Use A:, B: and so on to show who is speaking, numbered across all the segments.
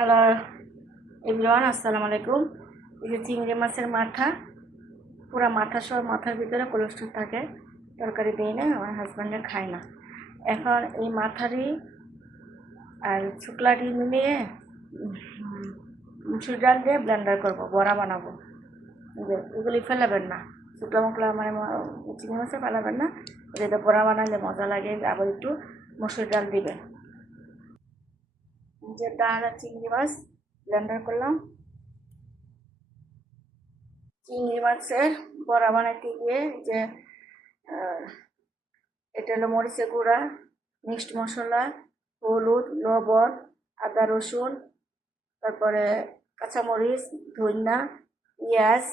A: Hello everyone আসসালামু আলাইকুম। এই যে চিংড়ি মাছের মাথা, পুরা মাথা সহ মাথার ভিতরে কোলেস্ট্রল থাকে, তরকারি দিই না, আমার হাজব্যান্ডে খায় না। এখন এই মাথারি আর শুক্লাটি মিলিয়ে মুসুর ডাল দিয়ে ব্লেন্ডার করব, বড়া বানাবো। এগুলি ফেলাবেন না, শুকলা মুকলা মানে চিংড়ি মাছে ফেলাবেন না এটা বড়া বানালে মজা লাগে, আবার একটু মুসুর ডাল দিবেন যে ডাল আর চিংড়ি মাছ ব্লেন্ডার করলাম। চিংড়ি মাছের বড়া বানাইতে গিয়ে যে এটা হলো মরিচের গুঁড়া মিক্সড মশলা, হলুদ, লবণ, আদা, রসুন, তারপরে কাঁচামরিচ, ধনিয়া, পেঁয়াজ,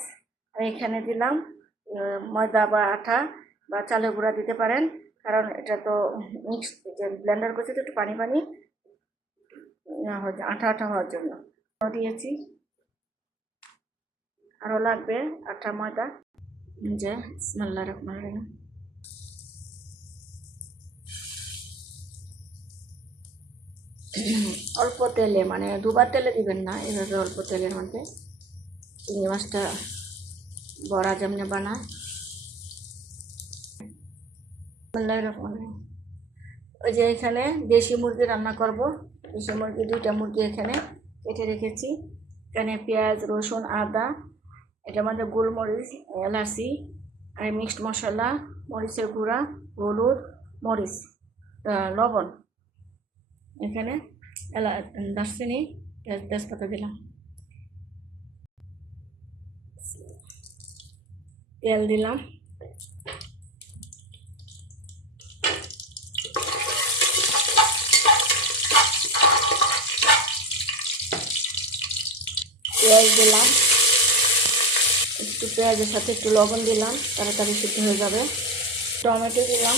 A: আমি এখানে দিলাম ময়দা বা আঠা বা চালের গুঁড়া দিতে পারেন, কারণ এটা তো মিক্স যে ব্লেন্ডার করছে তো একটু পানি পানি আঠা আঠা হওয়ার জন্য। দিয়েছি। আরও লাগবে আটা ময়দা। যে স্মেল্লা রকমের অল্প তেলে মানে দুবার তেলে দিবেন না, এভাবে অল্প তেলের মধ্যে। চিংড়ি মাছটা বড়া যেমনি বানায়। রহিম। ওই যে এখানে দেশি মুরগি রান্না করব। দেশি মুরগি, দুইটা মুরগি এখানে কেটে রেখেছি। এখানে পেঁয়াজ, রসুন, আদা এটার মধ্যে গোলমরিচ, এলাচি আর মিক্সড মশলা, মরিচের গুঁড়া, হলুদ, মরিচ লবণ। এখানে এলা, দারচিনি তেজ তেজপাতা দিলাম। তেল দিলাম। পেঁয়াজ দিলাম। একটু পেঁয়াজের সাথে একটু লবণ দিলাম, তাড়াতাড়ি সিদ্ধ হয়ে যাবে। টমেটো দিলাম।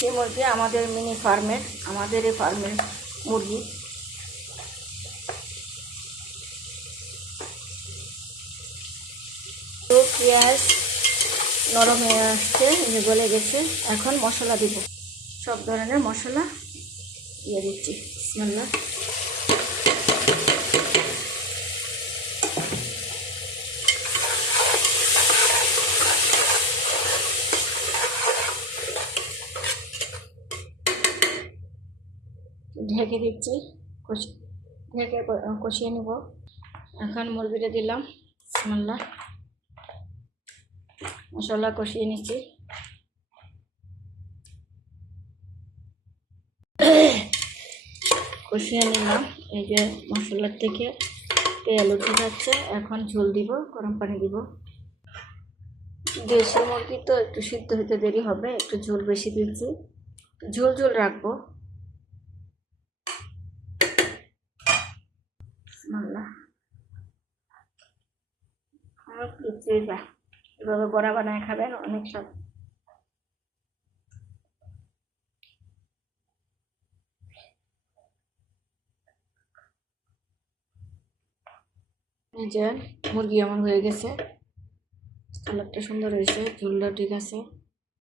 A: সেই মুরগি আমাদের মিনি ফার্মের আমাদের এই ফার্মের মুরগি। তো পেঁয়াজ নরম হয়ে আসছে গলে গেছে। এখন মশলা দিব। সব ধরনের মশলা দিয়ে দিচ্ছি। বিসমিল্লাহ। ঢেকে দিচ্ছি। কষি ঢেকে কষিয়ে নিব। এখন মুরগিটা দিলাম। বিসমিল্লাহ। মশলা কষিয়ে নিচ্ছি। কষিয়ে নিলাম। এই যে মশলার থেকে তেল উঠে যাচ্ছে। এখন ঝোল দিব, গরম পানি দিব। দেশি মুরগি তো একটু সিদ্ধ হতে দেরি হবে, একটু ঝোল বেশি দিচ্ছি। ঝোল ঝোল রাখব। অনেক এভাবে বড়া বানায় খাবেন, অনেক স্বাদ। এই যে মুরগি আমার হয়ে গেছে। কালারটা সুন্দর হয়েছে ঝুলটা ঠিক আছে।